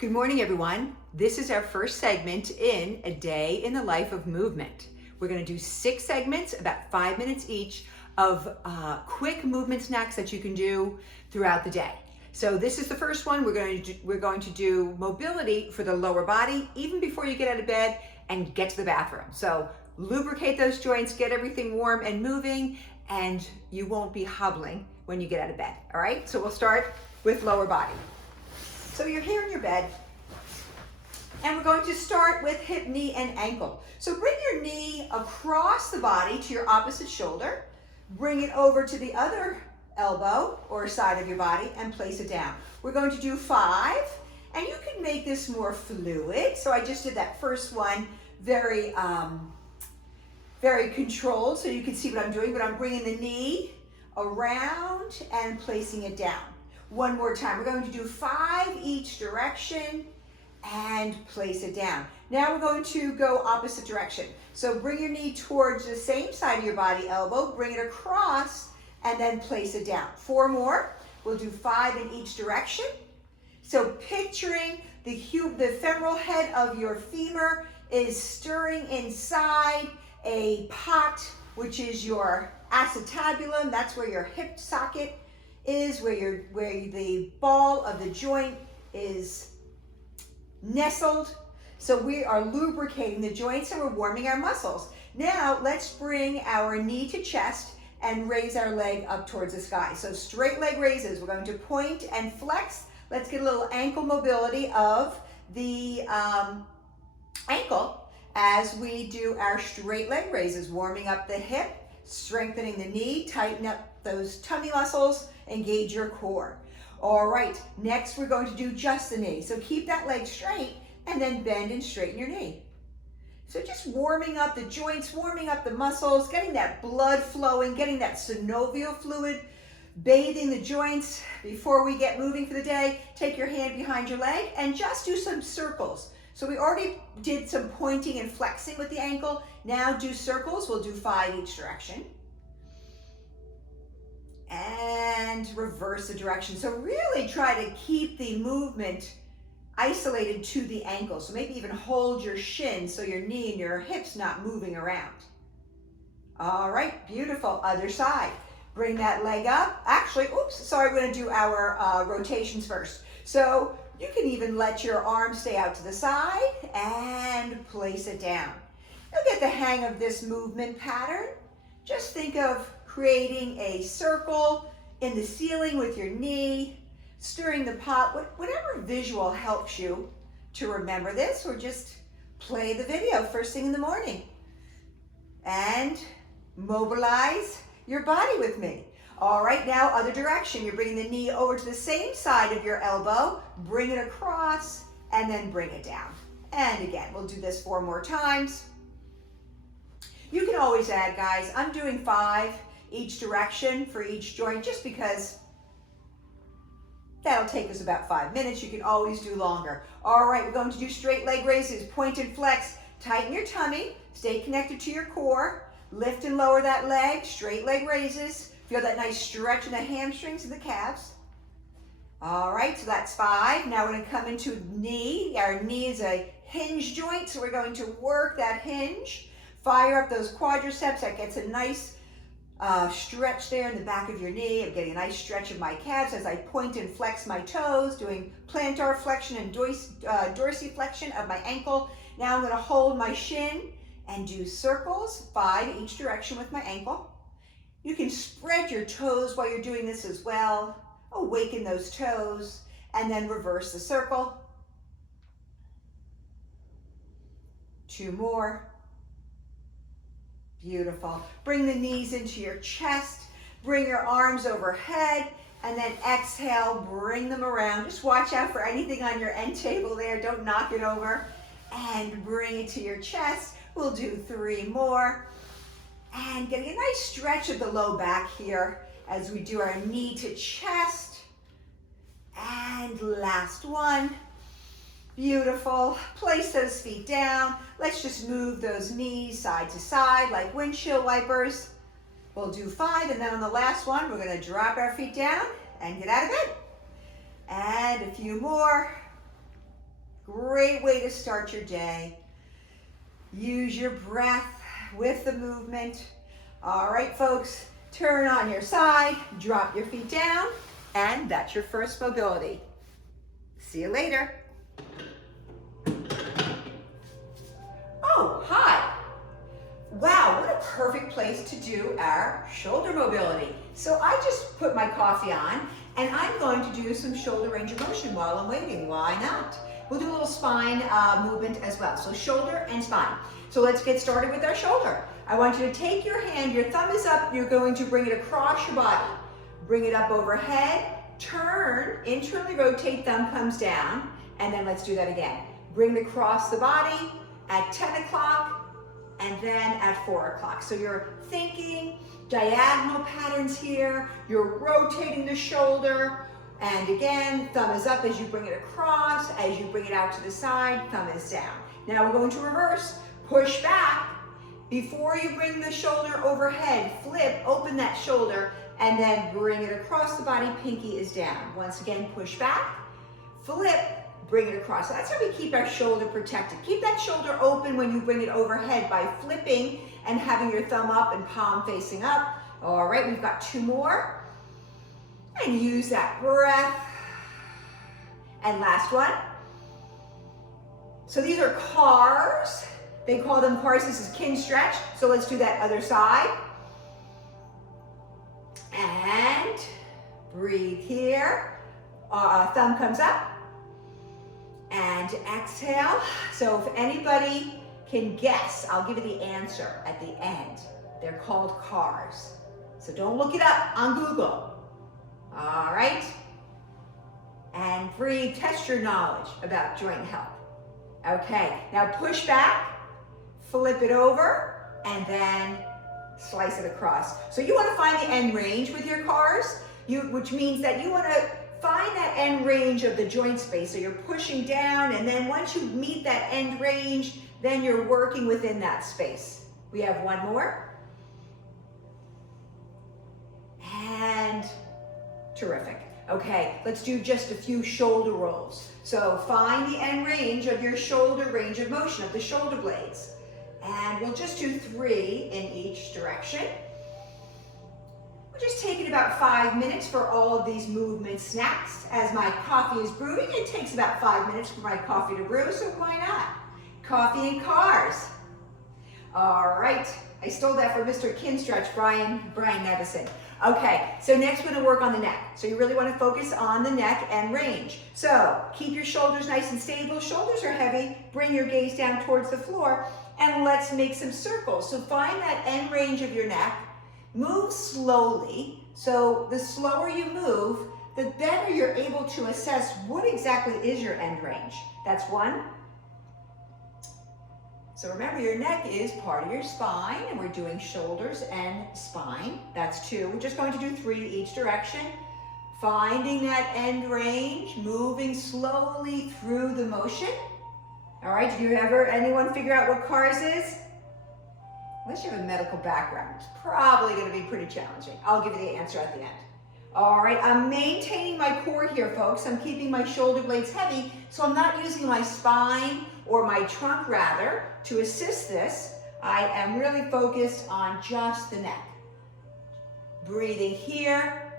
Good morning, everyone. This is our first segment in A Day in the Life of Movement. We're going to do 6 segments, about 5 minutes each, of quick movement snacks that you can do throughout the day. So this is the first one. We're going to do mobility for the lower body, even before you get out of bed and get to the bathroom. So lubricate those joints, get everything warm and moving, and you won't be hobbling when you get out of bed. All right, so we'll start with lower body. So you're here in your bed, and we're going to start with hip, knee, and ankle. So bring your knee across the body to your opposite shoulder, bring it over to the other elbow or side of your body, and place it down. We're going to do 5, and you can make this more fluid. So I just did that first one very controlled, so you can see what I'm doing, but I'm bringing the knee around and placing it down. One more time. We're going to do 5 each direction and place it down. Now we're going to go opposite direction. So bring your knee towards the same side of your body, elbow, bring it across, and then place it down. 4 more. We'll do 5 in each direction. So picturing the femoral head of your femur is stirring inside a pot, which is your acetabulum. That's where your hip socket is, where the ball of the joint is nestled. So we are lubricating the joints and we're warming our muscles. Now let's bring our knee to chest and raise our leg up towards the sky. So straight leg raises. We're going to point and flex. Let's get a little ankle mobility of the ankle as we do our straight leg raises, warming up the hip, strengthening the knee, tighten up those tummy muscles, engage your core. All right, next we're going to do just the knee. So keep that leg straight and then bend and straighten your knee. So just warming up the joints, warming up the muscles, getting that blood flowing, getting that synovial fluid, bathing the joints before we get moving for the day. Take your hand behind your leg and just do some circles. So we already did some pointing and flexing with the ankle. Now do circles. We'll do 5 each direction. And reverse the direction. So really try to keep the movement isolated to the ankle. So maybe even hold your shin so your knee and your hips not moving around. All right, beautiful. Other side. Bring that leg up. Actually, oops, sorry, we're going to do our rotations first. So you can even let your arm stay out to the side and place it down. You'll get the hang of this movement pattern. Just think of creating a circle in the ceiling with your knee, stirring the pot, whatever visual helps you to remember this, or just play the video first thing in the morning. And mobilize your body with me. All right, now other direction. You're bringing the knee over to the same side of your elbow, bring it across, and then bring it down. And again, we'll do this 4 more times. You can always add, guys. I'm doing 5 each direction for each joint just because that'll take us about 5 minutes. You can always do longer. All right, we're going to do straight leg raises, point and flex. Tighten your tummy, stay connected to your core, lift and lower that leg, straight leg raises. Feel that nice stretch in the hamstrings and the calves. All right, so that's 5. Now we're going to come into knee. Our knee is a hinge joint, so we're going to work that hinge. Fire up those quadriceps. That gets a nice stretch there in the back of your knee. I'm getting a nice stretch of my calves as I point and flex my toes, doing plantar flexion and dorsiflexion of my ankle. Now I'm going to hold my shin and do circles, 5 each direction with my ankle. You can spread your toes while you're doing this as well. Awaken those toes and then reverse the circle. 2 more. Beautiful. Bring the knees into your chest. Bring your arms overhead and then exhale, bring them around. Just watch out for anything on your end table there. Don't knock it over. And bring it to your chest. We'll do 3 more. And getting a nice stretch of the low back here as we do our knee to chest. And last one. Beautiful. Place those feet down. Let's just move those knees side to side like windshield wipers. We'll do 5, and then on the last one, we're going to drop our feet down and get out of bed. And a few more. great way to start your day. Use your breath with the movement. All right, folks, turn on your side, drop your feet down, and that's your first mobility. See you later. Oh, hi. Wow, what a perfect place to do our shoulder mobility. So I just put my coffee on, and I'm going to do some shoulder range of motion while I'm waiting. Why not? We'll do a little spine movement as well. So shoulder and spine. So let's get started with our shoulder. I want you to take your hand, your thumb is up, you're going to bring it across your body. Bring it up overhead, turn, internally rotate, thumb comes down, and then let's do that again. Bring it across the body at 10 o'clock, and then at 4 o'clock. So you're thinking diagonal patterns here, you're rotating the shoulder, and again, thumb is up as you bring it across, as you bring it out to the side, thumb is down. Now we're going to reverse, push back. Before you bring the shoulder overhead, flip, open that shoulder, and then bring it across the body, pinky is down. Once again, push back, flip, bring it across. So that's how we keep our shoulder protected. Keep that shoulder open when you bring it overhead by flipping and having your thumb up and palm facing up. All right, we've got 2 more. And use that breath. And last one. So these are cars. They call them cars. This is kin stretch. So let's do that other side. And breathe here. Thumb comes up. And exhale. So if anybody can guess, I'll give you the answer at the end. They're called cars. So don't look it up on Google. All right. And breathe, test your knowledge about joint health. Okay, now push back, flip it over, and then slice it across. So you want to find the end range with your cars, which means that you want to find that end range of the joint space. So you're pushing down, and then once you meet that end range, then you're working within that space. We have 1 more. And terrific. Okay, let's do just a few shoulder rolls. So find the end range of your shoulder range of motion of the shoulder blades. And we'll just do 3 in each direction. We're just taking about 5 minutes for all of these movement snacks. As my coffee is brewing, it takes about 5 minutes for my coffee to brew, so why not? Coffee and cars. All right, I stole that from Mr. Kinstretch, Brian Nevison. Okay, so next we're gonna work on the neck. So you really wanna focus on the neck and range. So keep your shoulders nice and stable. Shoulders are heavy. Bring your gaze down towards the floor, and let's make some circles. So find that end range of your neck. Move slowly. So the slower you move, the better you're able to assess what exactly is your end range. That's 1. So remember, your neck is part of your spine, and we're doing shoulders and spine. That's 2. We're just going to do 3 each direction. Finding that end range, moving slowly through the motion. All right, did anyone figure out what cars is? Unless you have a medical background, it's probably going to be pretty challenging. I'll give you the answer at the end. All right, I'm maintaining my core here, folks. I'm keeping my shoulder blades heavy, so I'm not using my spine or my trunk, rather, to assist this. I am really focused on just the neck. Breathing here,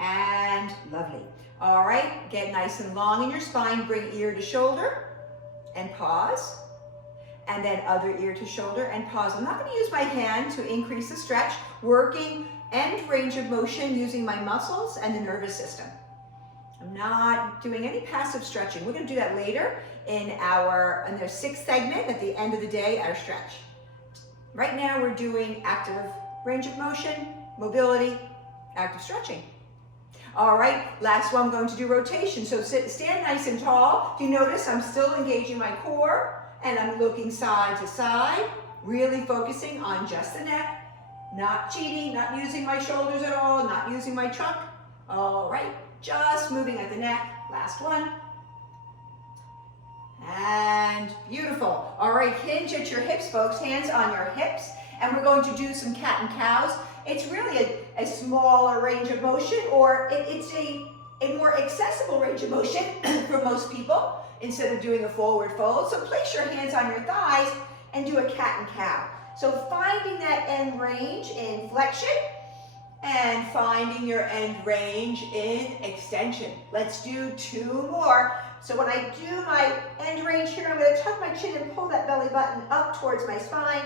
and lovely. All right, get nice and long in your spine. Bring ear to shoulder, and pause. And then other ear to shoulder, and pause. I'm not going to use my hand to increase the stretch, working end range of motion using my muscles and the nervous system. I'm not doing any passive stretching. We're going to do that later in the 6th segment at the end of the day, our stretch. Right now we're doing active range of motion, mobility, active stretching. All right, last one, I'm going to do rotation. So stand nice and tall. If you notice, I'm still engaging my core, and I'm looking side to side, really focusing on just the neck. Not cheating, not using my shoulders at all, not using my trunk. All right, just moving at the neck. Last one. And beautiful. All right, hinge at your hips, folks. Hands on your hips. And we're going to do some cat and cows. It's really a smaller range of motion, or it's a more accessible range of motion for most people instead of doing a forward fold. So place your hands on your thighs and do a cat and cow. So finding that end range in flexion and finding your end range in extension. Let's do 2 more. So when I do my end range here, I'm going to tuck my chin and pull that belly button up towards my spine.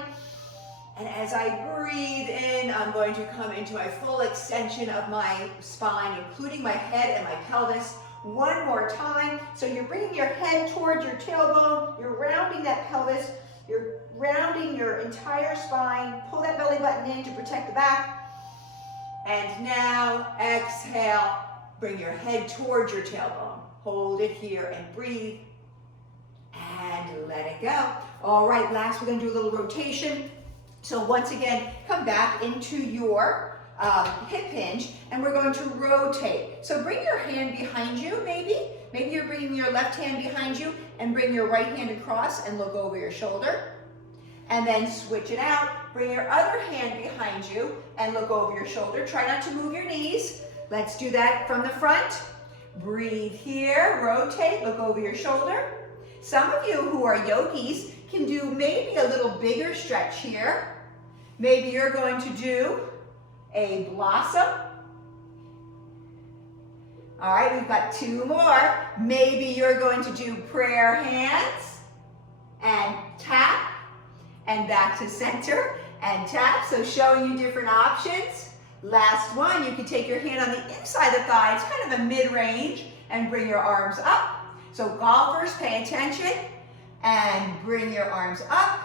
And as I breathe in, I'm going to come into my full extension of my spine, including my head and my pelvis. 1 more time. So you're bringing your head towards your tailbone, you're rounding that pelvis, you're rounding your entire spine. Pull that belly button in to protect the back. And now exhale, bring your head towards your tailbone. Hold it here and breathe. And let it go. All right, last we're going to do a little rotation. So once again, come back into your hip hinge, and we're going to rotate. So bring your hand behind you, maybe. Maybe you're bringing your left hand behind you, and bring your right hand across and look over your shoulder. And then switch it out. Bring your other hand behind you and look over your shoulder. Try not to move your knees. Let's do that from the front. Breathe here, rotate, look over your shoulder. Some of you who are yogis can do maybe a little bigger stretch here. Maybe you're going to do a blossom. All right, we've got 2 more. Maybe you're going to do prayer hands and tap and back to center and tap. So showing you different options. Last one, you can take your hand on the inside of the thigh. It's kind of a mid-range, and bring your arms up. So golfers, pay attention and bring your arms up.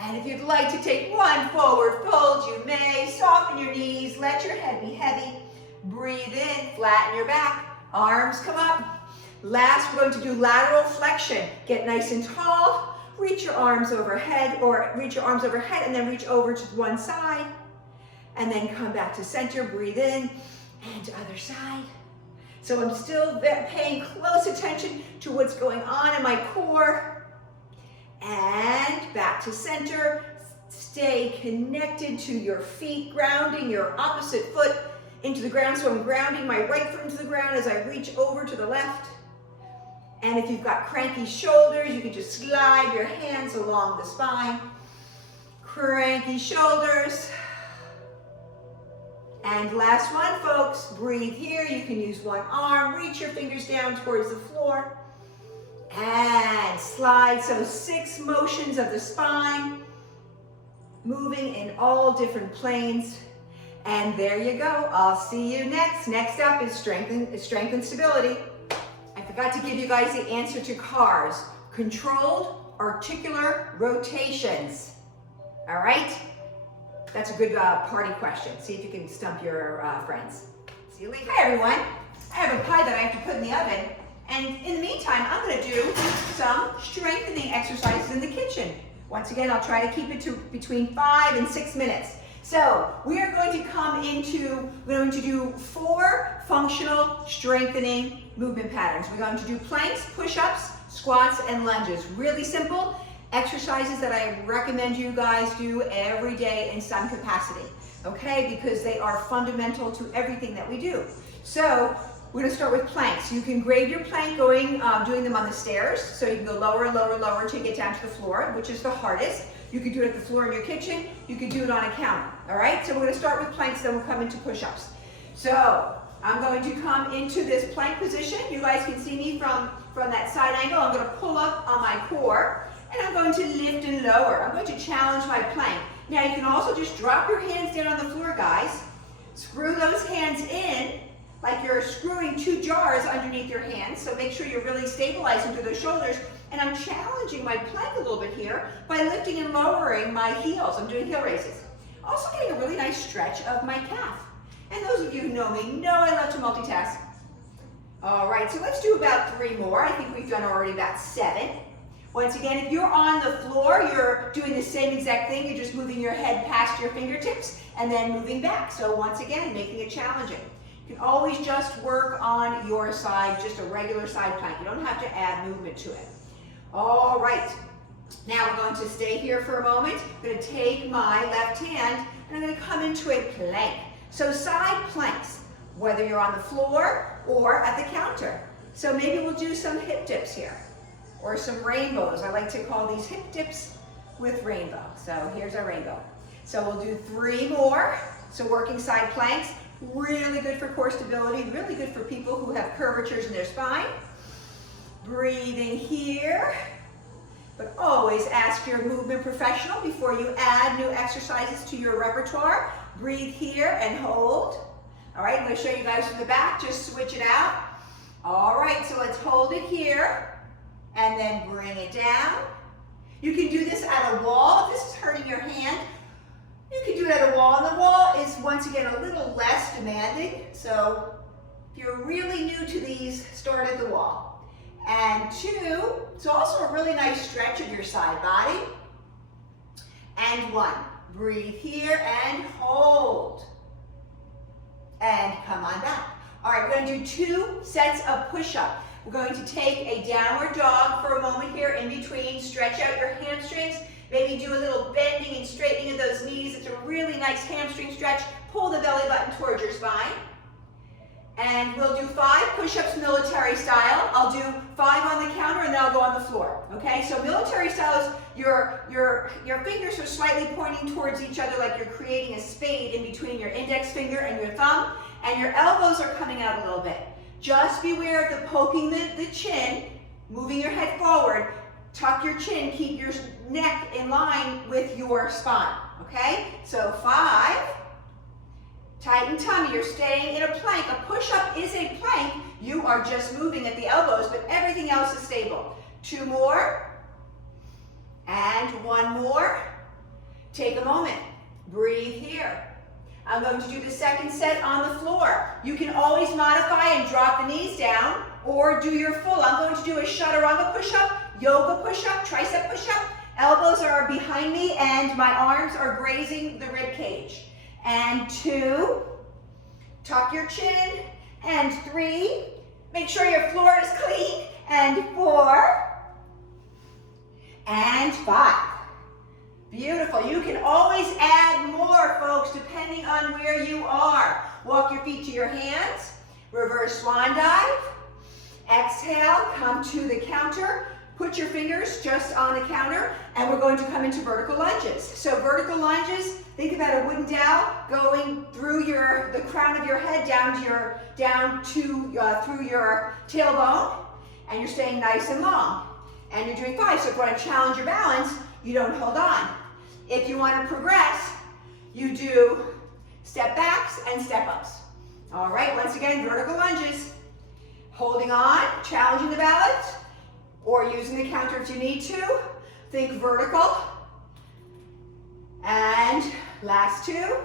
And if you'd like to take 1 forward fold, you may. Soften your knees, let your head be heavy. Breathe in, flatten your back, arms come up. Last, we're going to do lateral flexion. Get nice and tall, reach your arms overhead, or reach your arms overhead and then reach over to one side. And then come back to center, breathe in, and other side. So I'm still paying close attention to what's going on in my core. And back to center. Stay connected to your feet, grounding your opposite foot into the ground. So I'm grounding my right foot into the ground as I reach over to the left. And if you've got cranky shoulders, you can just slide your hands along the spine. Cranky shoulders. And last one, folks, breathe here. You can use one arm, reach your fingers down towards the floor, and slide. So 6 motions of the spine, moving in all different planes. And there you go. I'll see you next. Next up is strength and stability. I forgot to give you guys the answer to CARS, controlled articular rotations. All right? That's a good party question. See if you can stump your friends. See you later. Hi everyone. I have a pie that I have to put in the oven. And in the meantime, I'm going to do some strengthening exercises in the kitchen. Once again, I'll try to keep it to between 5 and 6 minutes. So we are going to do 4 functional strengthening movement patterns. We're going to do planks, push-ups, squats, and lunges. Really simple exercises that I recommend you guys do every day in some capacity, okay? Because they are fundamental to everything that we do. So we're gonna start with planks. You can grade your plank doing them on the stairs. So you can go lower, lower, lower till you get down to the floor, which is the hardest. You can do it at the floor in your kitchen. You can do it on a counter, all right? So we're gonna start with planks, then we'll come into push-ups. So I'm going to come into this plank position. You guys can see me from that side angle. I'm gonna pull up on my core, and I'm going to lift and lower. I'm going to challenge my plank. Now you can also just drop your hands down on the floor, guys. Screw those hands in like you're screwing 2 jars underneath your hands. So make sure you're really stabilizing through those shoulders. And I'm challenging my plank a little bit here by lifting and lowering my heels. I'm doing heel raises. Also getting a really nice stretch of my calf. And those of you who know me know I love to multitask. All right, so let's do about 3 more. I think we've done already about 7. Once again, if you're on the floor, you're doing the same exact thing. You're just moving your head past your fingertips and then moving back. So once again, making it challenging. You can always just work on your side, just a regular side plank. You don't have to add movement to it. All right. Now we're going to stay here for a moment. I'm going to take my left hand and I'm going to come into a plank. So side planks. whether you're on the floor or at the counter. So maybe we'll do some hip dips here, or some rainbows. I like to call these hip dips with rainbow. So here's our rainbow. So we'll do 3 more. So working side planks, really good for core stability, really good for people who have curvatures in their spine. Breathing here, but always ask your movement professional before you add new exercises to your repertoire. Breathe here and hold. All right, I'm going to show you guys from the back, just switch it out. All right, so let's hold it here and then bring it down. You can do this at a wall. If this is hurting your hand, you can do it at a wall. And the wall is, once again, a little less demanding. So if you're really new to these, start at the wall. And 2, it's also a really nice stretch of your side body. And 1, breathe here and hold. And come on back. All right, we're going to do 2 sets of push-up. We're going to take a downward dog for a moment here in between. Stretch out your hamstrings. Maybe do a little bending and straightening of those knees. It's a really nice hamstring stretch. Pull the belly button towards your spine. And we'll do 5 push-ups military style. I'll do 5 on the counter and then I'll go on the floor. Okay, so military style is your fingers are slightly pointing towards each other like you're creating a spade in between your index finger and your thumb, and your elbows are coming out a little bit. Just beware of the poking the chin, moving your head forward. Tuck your chin, keep your neck in line with your spine. Okay, so 5. Tighten tummy, you're staying in a plank. A push-up is a plank. You are just moving at the elbows, but everything else is stable. 2 more. And 1 more. Take a moment. Breathe here. I'm going to do the second set on the floor. You can always modify and drop the knees down, or do your full. I'm going to do a chaturanga push-up, yoga push-up, tricep push-up. Elbows are behind me, and my arms are grazing the rib cage. And 2, tuck your chin, and 3, make sure your floor is clean, and 4, and 5. Beautiful. You can always add more, folks, depending on where you are. Walk your feet to your hands, reverse swan dive, exhale, come to the counter. Put your fingers just on the counter, and we're going to come into vertical lunges. So vertical lunges, think about a wooden dowel going through the crown of your head through your tailbone, and you're staying nice and long. And you're doing 5. So if you want to challenge your balance, you don't hold on. If you want to progress, you do step backs and step ups. All right, once again, vertical lunges. Holding on, challenging the balance, or using the counter if you need to. Think vertical. And last 2.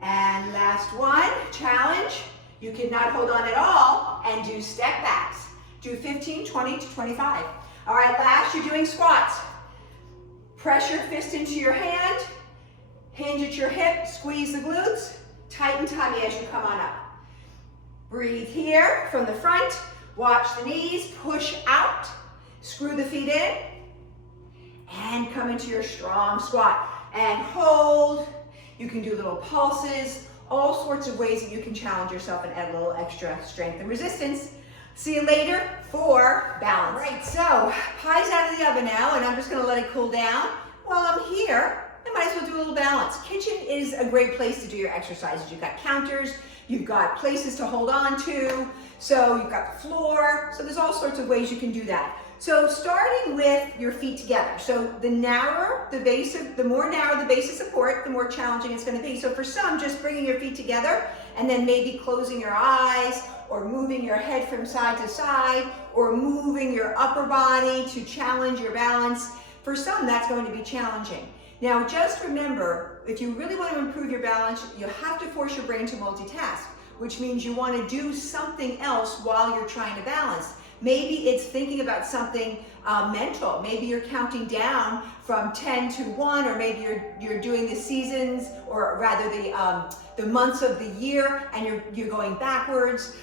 And last 1, challenge. You cannot hold on at all and do step backs. Do 15, 20 to 25. All right, last, you're doing squats. Press your fist into your hand, hinge at your hip, squeeze the glutes, tighten tummy as you come on up. Breathe here from the front. Watch the knees, push out, screw the feet in, and come into your strong squat. And hold. You can do little pulses, all sorts of ways that you can challenge yourself and add a little extra strength and resistance. See you later for balance. All right, so pie's out of the oven now, and I'm just gonna let it cool down. While I'm here, I might as well do a little balance. Kitchen is a great place to do your exercises. You've got counters, you've got places to hold on to, so you've got the floor, so there's all sorts of ways you can do that. So starting with your feet together. So the more narrow the base of support, the more challenging it's gonna be. So for some, just bringing your feet together and then maybe closing your eyes or moving your head from side to side or moving your upper body to challenge your balance. For some, that's going to be challenging. Now, just remember, if you really want to improve your balance, you have to force your brain to multitask, which means you want to do something else while you're trying to balance. Maybe it's thinking about something mental. Maybe you're counting down from 10 to 1, or maybe you're doing the seasons, or rather the months of the year, and you're going backwards.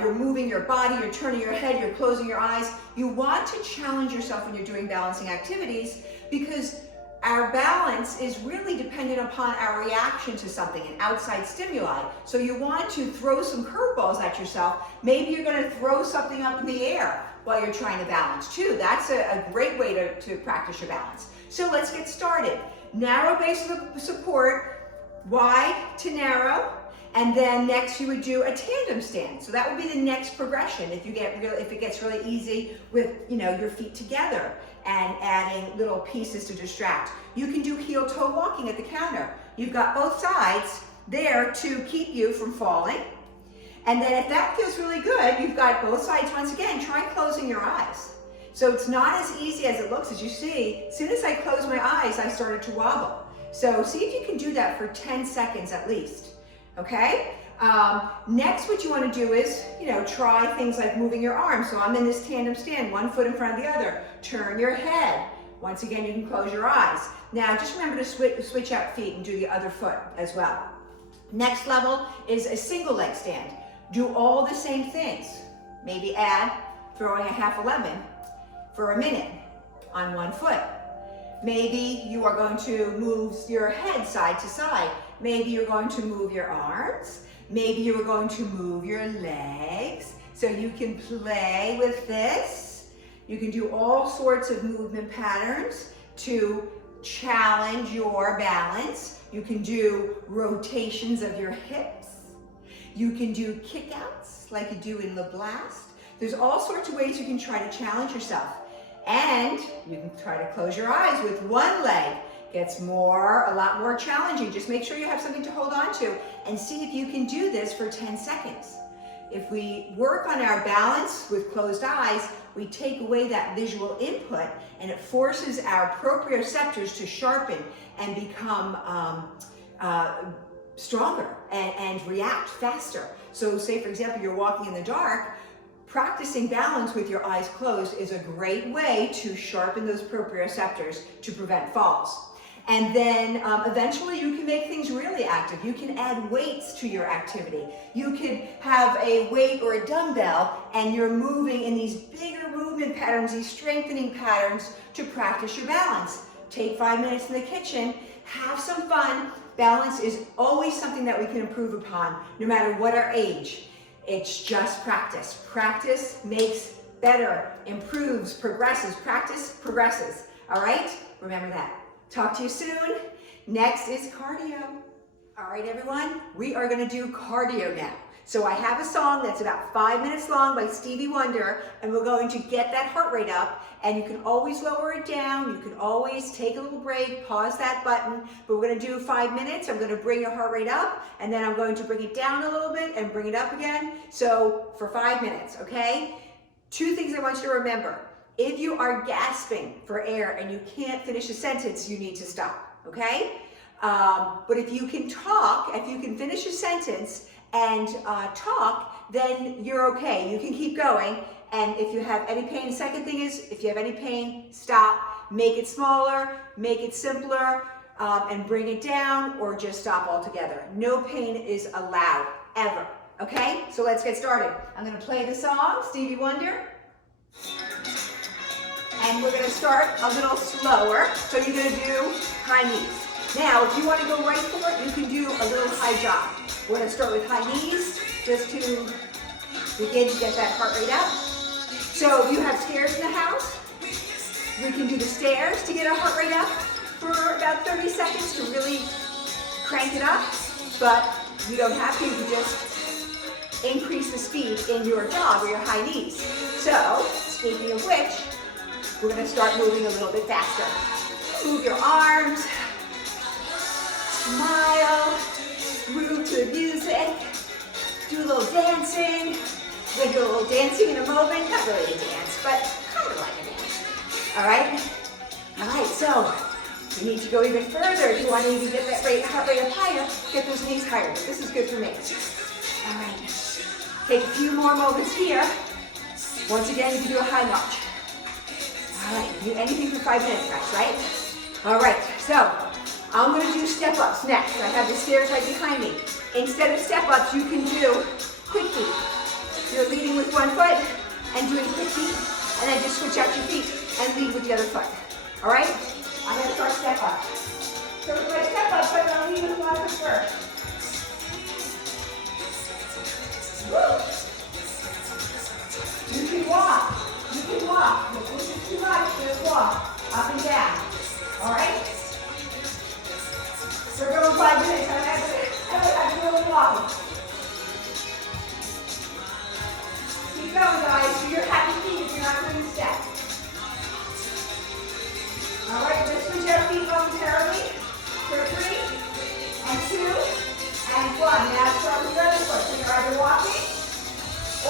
You're moving your body, you're turning your head, you're closing your eyes. You want to challenge yourself when you're doing balancing activities, because Our balance is really dependent upon our reaction to something, an outside stimuli. So you want to throw some curveballs at yourself. Maybe you're going to throw something up in the air while you're trying to balance too. That's a great way to practice your balance. So let's get started. Narrow base of support, wide to narrow, and then next you would do a tandem stand. So that would be the next progression if it gets really easy with your feet together and adding little pieces to distract. You can do heel toe walking at the counter. You've got both sides there to keep you from falling. And then if that feels really good, you've got both sides once again. Try closing your eyes. So it's not as easy as it looks. As you see, as soon as I closed my eyes, I started to wobble. So see if you can do that for 10 seconds at least. Okay? Next, what you want to do is, try things like moving your arms. So I'm in this tandem stand, one foot in front of the other. Turn your head. Once again, you can close your eyes. Now, just remember to switch out feet and do the other foot as well. Next level is a single leg stand. Do all the same things. Maybe add throwing a half a lemon for a minute on one foot. Maybe you are going to move your head side to side. Maybe you're going to move your arms. Maybe you're going to move your legs. So you can play with this. You can do all sorts of movement patterns to challenge your balance. You can do rotations of your hips. You can do kickouts like you do in Mobilize. There's all sorts of ways you can try to challenge yourself. And you can try to close your eyes with one leg. Gets a lot more challenging. Just make sure you have something to hold on to and see if you can do this for 10 seconds. If we work on our balance with closed eyes, we take away that visual input and it forces our proprioceptors to sharpen and become stronger and react faster. So say, for example, you're walking in the dark, practicing balance with your eyes closed is a great way to sharpen those proprioceptors to prevent falls. And then eventually you can make things really active. You can add weights to your activity. You could have a weight or a dumbbell and you're moving in these bigger movement patterns, these strengthening patterns to practice your balance. Take 5 minutes in the kitchen, have some fun. Balance is always something that we can improve upon, no matter what our age. It's just practice. Practice makes better, improves, progresses. Practice progresses. All right? Remember that. Talk to you soon. Next is cardio. All right, everyone, we are going to do cardio now. So I have a song that's about 5 minutes long by Stevie Wonder, and we're going to get that heart rate up, and you can always lower it down. You can always take a little break, pause that button, but we're going to do 5 minutes. I'm going to bring your heart rate up, and then I'm going to bring it down a little bit and bring it up again. So for 5 minutes, okay? 2 things I want you to remember. If you are gasping for air and you can't finish a sentence, you need to stop, okay? But if you can talk, if you can finish a sentence and talk, then you're okay. You can keep going. And if you have any pain, second thing is, if you have any pain, stop. Make it smaller, make it simpler, and bring it down, or just stop altogether. No pain is allowed, ever, okay? So let's get started. I'm gonna play the song, Stevie Wonder. And we're gonna start a little slower. So you're gonna do high knees. Now, if you wanna go right for it, you can do a little high jump. We're gonna start with high knees, just to begin to get that heart rate up. So if you have stairs in the house, we can do the stairs to get our heart rate up for about 30 seconds to really crank it up. But you don't have to, you can just increase the speed in your jog or your high knees. So, speaking of which, we're going to start moving a little bit faster. Move your arms, smile, groove to the music, do a little dancing. We're going to do a little dancing in a moment. Not really a dance, but kind of like a dance. All right? All right, so you need to go even further. If you want to even get that heart rate up higher, get those knees higher. This is good for me. All right. Take a few more moments here. Once again, you can do a high notch. All right, do anything for 5 minutes, guys, right? All right, so I'm going to do step-ups next. I have the stairs right behind me. Instead of step-ups, you can do quick feet. You're leading with one foot and doing quick feet, and then just switch out your feet and lead with the other foot. All right? I'm going to start step up. So with my step up, I'm going to lead with one foot first. Woo! You can walk. You can walk. If this is too much, just walk. Up and down. All right? We're going 5 minutes. I have to do a little walking. Keep going, guys. Do your happy feet if you're not doing steps. All right, just switch our feet momentarily for 3, and 2, and 1. Now start with the other foot. So you're either walking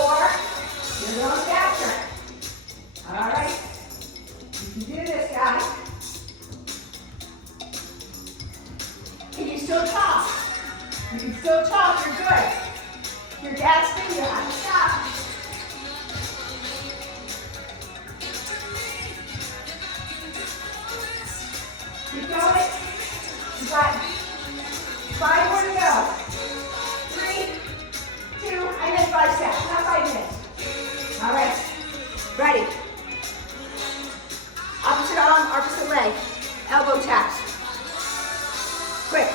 or you're going faster. All right, you can do this, guys. Can you still talk? You can still talk, you're good. If you're gasping, you have to stop. Keep going. You've got 5 more to go. 3, 2, and then 5 steps, not 5 minutes. All right, ready. Opposite arm, opposite leg. Elbow taps. Quick.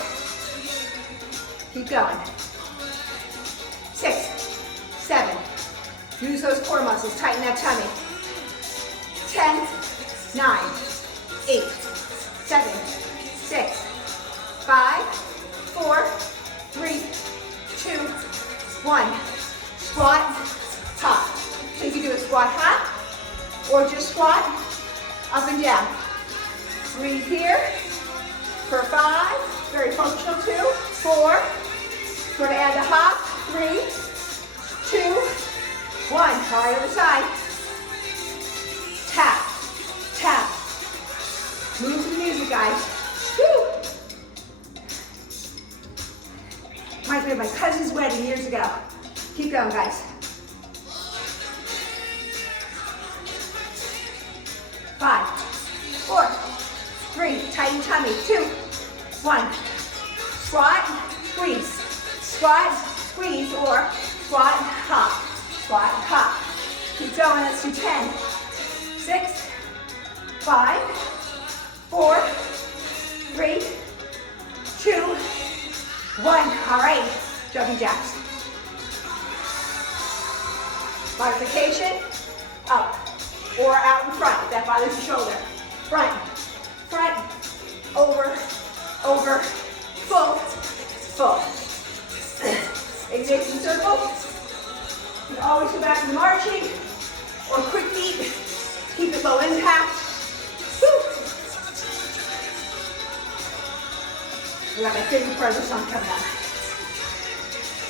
Keep going. 6, 7. Use those core muscles. Tighten that tummy. 10, 9, 8, 7, 6, 5, 4, 3, 2, 1. Squat, hop. So you can do a squat hop or just squat up and down. Breathe here for 5. Very functional. 2, 4. Going to add the hop. 3, 2, 1. All right, other side. Tap, tap. Move to the music, guys. Woo! Reminds me of my cousin's wedding years ago. Keep going, guys. 5, 4, 3, tighten tummy. 2, 1. Squat, squeeze. Squat, squeeze, or squat, hop. Squat, hop. Keep going. Let's do 10, 6, 5, 4, 3, 2, 1. All right, jumping jacks. Modification, up or out in front if that bothers your shoulder. Front, front, over, over, full, full. Exit in circle. You can always go back to the marching or quick feet. Keep it low impact. Woo. We got my favorite part of the song coming up.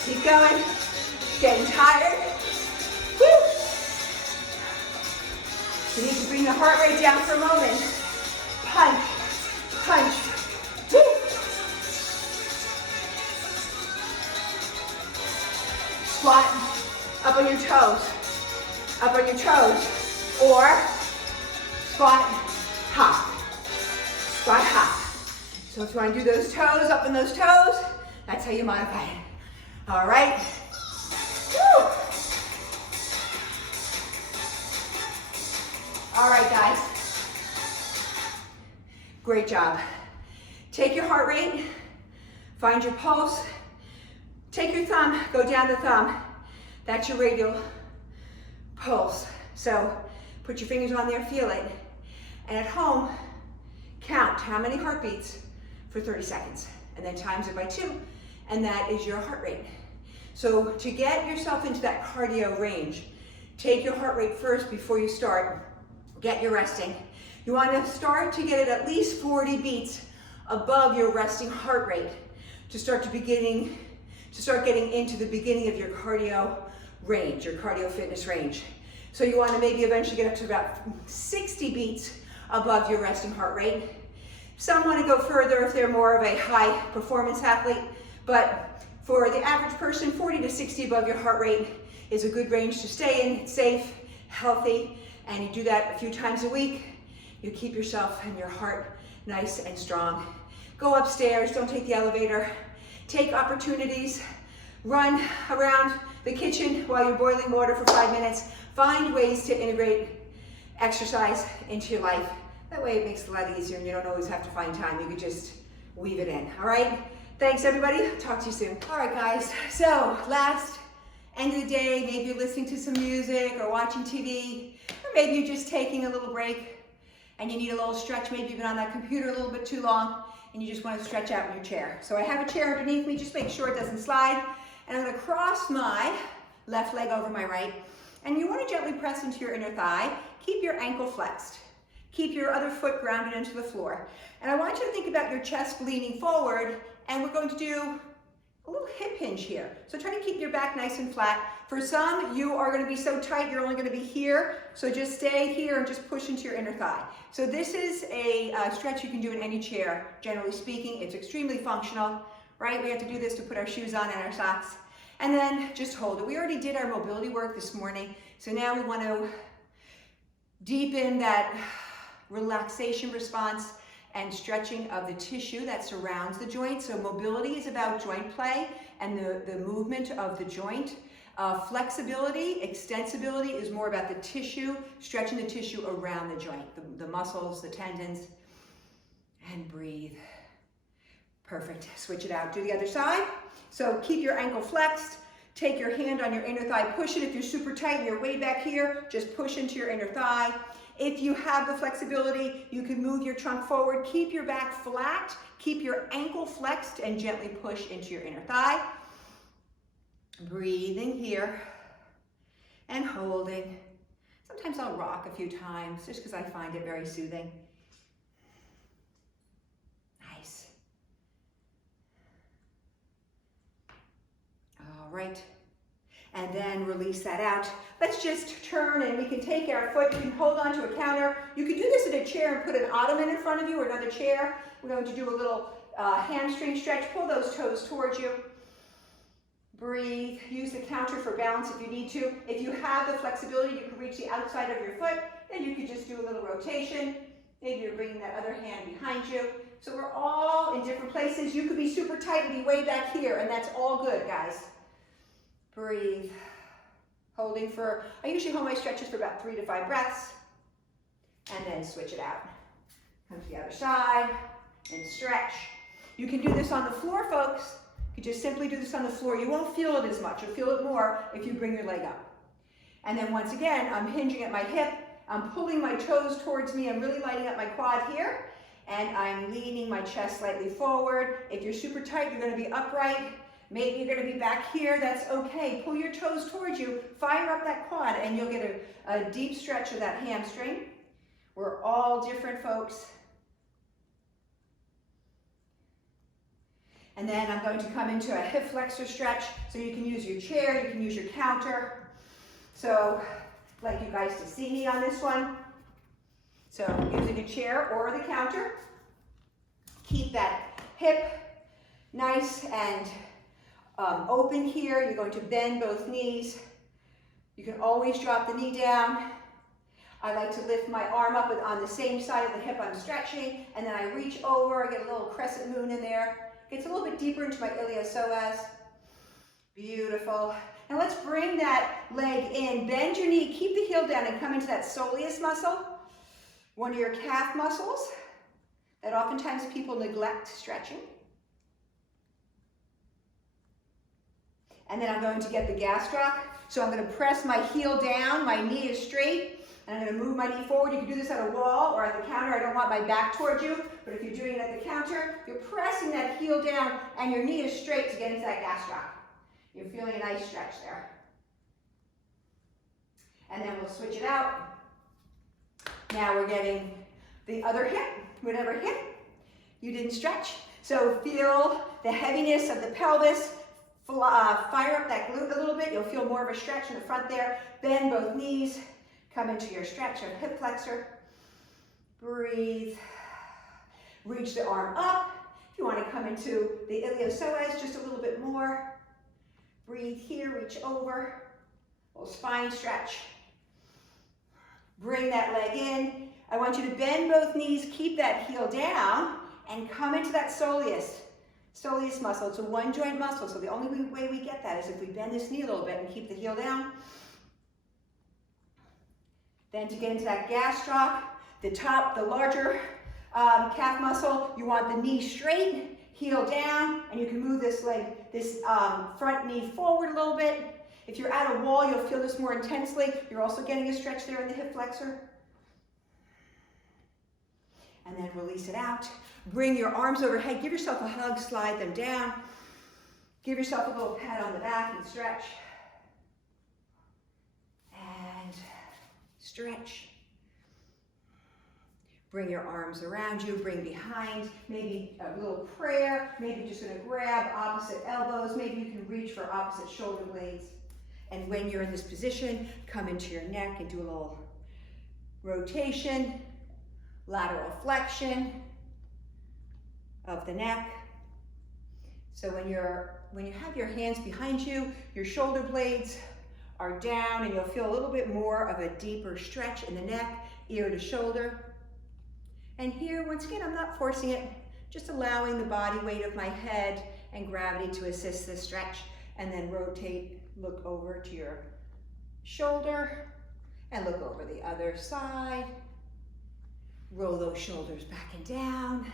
Keep going. Getting tired. Woo. You need to bring the heart rate down for a moment. Punch, punch. Woo. Squat up on your toes. Up on your toes. Or squat, hop. Squat, hop. So if you want to do those toes, up in those toes, that's how you modify it. All right. Woo. All right, guys. Great job. Take your heart rate, find your pulse, take your thumb, go down the thumb. That's your radial pulse. So put your fingers on there, feel it. And at home, count how many heartbeats for 30 seconds. And then times it by 2, and that is your heart rate. So to get yourself into that cardio range, take your heart rate first before you start. Get your resting. You want to start to get it at least 40 beats above your resting heart rate to start getting into the beginning of your cardio range, your cardio fitness range. So you want to maybe eventually get up to about 60 beats above your resting heart rate. Some want to go further if they're more of a high performance athlete, but for the average person, 40 to 60 above your heart rate is a good range to stay in. It's safe, healthy, and you do that a few times a week. You keep yourself and your heart nice and strong. Go upstairs, don't take the elevator. Take opportunities, run around the kitchen while you're boiling water for 5 minutes. Find ways to integrate exercise into your life That way it makes it a lot easier and you don't always have to find time. You could just weave it in, all right? Thanks everybody, talk to you soon. All right guys, so last end of the day, maybe you're listening to some music or watching TV, or maybe you're just taking a little break and you need a little stretch. Maybe you've been on that computer a little bit too long and you just want to stretch out in your chair. So I have a chair underneath me, just make sure it doesn't slide. And I'm gonna cross my left leg over my right. And you wanna gently press into your inner thigh. Keep your ankle flexed. Keep your other foot grounded into the floor. And I want you to think about your chest leaning forward, and we're going to do a little hip hinge here. So try to keep your back nice and flat. For some, you are gonna be so tight, you're only gonna be here. So just stay here and just push into your inner thigh. So this is a stretch you can do in any chair, generally speaking. It's extremely functional, right? We have to do this to put our shoes on and our socks. And then just hold it. We already did our mobility work this morning. So now we want to deepen that relaxation response and stretching of the tissue that surrounds the joint. So mobility is about joint play and the movement of the joint. Flexibility, extensibility is more about the tissue, stretching the tissue around the joint, the muscles, the tendons, and breathe. Perfect, switch it out, do the other side. So keep your ankle flexed, take your hand on your inner thigh, push it. If you're super tight and you're way back here, just push into your inner thigh. If you have the flexibility, you can move your trunk forward, keep your back flat, keep your ankle flexed and gently push into your inner thigh. Breathing here and holding. Sometimes I'll rock a few times just because I find it very soothing. Nice. All right. And then release that out. Let's just turn and we can take our foot, you can hold on to a counter. You can do this in a chair and put an ottoman in front of you or another chair. We're going to do a little hamstring stretch. Pull those toes towards you. Breathe, use the counter for balance if you need to. If you have the flexibility, you can reach the outside of your foot, then you could just do a little rotation. Maybe you're bringing that other hand behind you. So we're all in different places. You could be super tight and be way back here, and that's all good, guys. Breathe, holding for, I usually hold my stretches for about 3 to 5 breaths, and then switch it out. Come to the other side, and stretch. You can do this on the floor, folks. You just simply do this on the floor. You won't feel it as much. You'll feel it more if you bring your leg up. And then once again, I'm hinging at my hip. I'm pulling my toes towards me. I'm really lighting up my quad here. And I'm leaning my chest slightly forward. If you're super tight, you're going to be upright. Maybe you're going to be back here. That's okay. Pull your toes towards you. Fire up that quad, and you'll get a deep stretch of that hamstring. We're all different, folks. And then I'm going to come into a hip flexor stretch. So you can use your chair, you can use your counter. So I'd like you guys to see me on this one. So using a chair or the counter. Keep that hip nice and open here. You're going to bend both knees. You can always drop the knee down. I like to lift my arm up on the same side of the hip I'm stretching, and then I reach over, I get a little crescent moon in there. Gets a little bit deeper into my iliopsoas. Beautiful. Now let's bring that leg in. Bend your knee, keep the heel down and come into that soleus muscle. One of your calf muscles that oftentimes people neglect stretching. And then I'm going to get the gastroc. So I'm going to press my heel down, my knee is straight. And I'm going to move my knee forward. You can do this at a wall or at the counter. I don't want my back towards you, but if you're doing it at the counter, you're pressing that heel down and your knee is straight to get into that gastroc. You're feeling a nice stretch there. And then we'll switch it out. Now we're getting the other hip, whatever hip you didn't stretch. So feel the heaviness of the pelvis. Fire up that glute a little bit. You'll feel more of a stretch in the front there. Bend both knees. Come into your stretch of hip flexor. Breathe. Reach the arm up. If you want to come into the iliopsoas just a little bit more. Breathe here, reach over. A little spine stretch. Bring that leg in. I want you to bend both knees, keep that heel down, and come into that soleus muscle. It's a one joint muscle, so the only way we get that is if we bend this knee a little bit and keep the heel down. Then to get into that gastroc, the larger calf muscle, you want the knee straight, heel down, and you can move this leg, this front knee forward a little bit. If you're at a wall, you'll feel this more intensely. You're also getting a stretch there in the hip flexor. And then release it out. Bring your arms overhead. Give yourself a hug, slide them down. Give yourself a little pat on the back and stretch. And stretch. Bring your arms around you, bring behind, maybe a little prayer, maybe just gonna grab opposite elbows, maybe you can reach for opposite shoulder blades. And when you're in this position, come into your neck and do a little rotation, lateral flexion of the neck. So when you have your hands behind you, your shoulder blades are down and you'll feel a little bit more of a deeper stretch in the neck, ear to shoulder. And here, once again, I'm not forcing it, just allowing the body weight of my head and gravity to assist this stretch, and then rotate, look over to your shoulder, and look over the other side. Roll those shoulders back and down.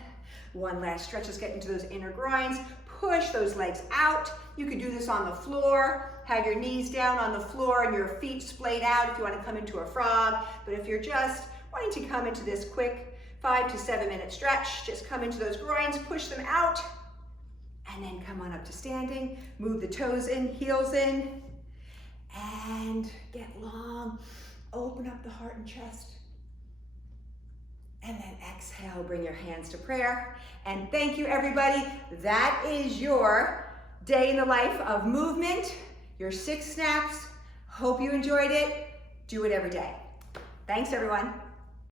One last stretch, let's get into those inner groins. Push those legs out. You can do this on the floor. Have your knees down on the floor and your feet splayed out if you want to come into a frog. But if you're just wanting to come into this quick 5 to 7 minute stretch, just come into those groins, push them out, and then come on up to standing. Move the toes in, heels in, and get long. Open up the heart and chest. And then exhale, bring your hands to prayer. And thank you, everybody. That is your day in the life of movement, your 6 snaps. Hope you enjoyed it. Do it every day. Thanks, everyone.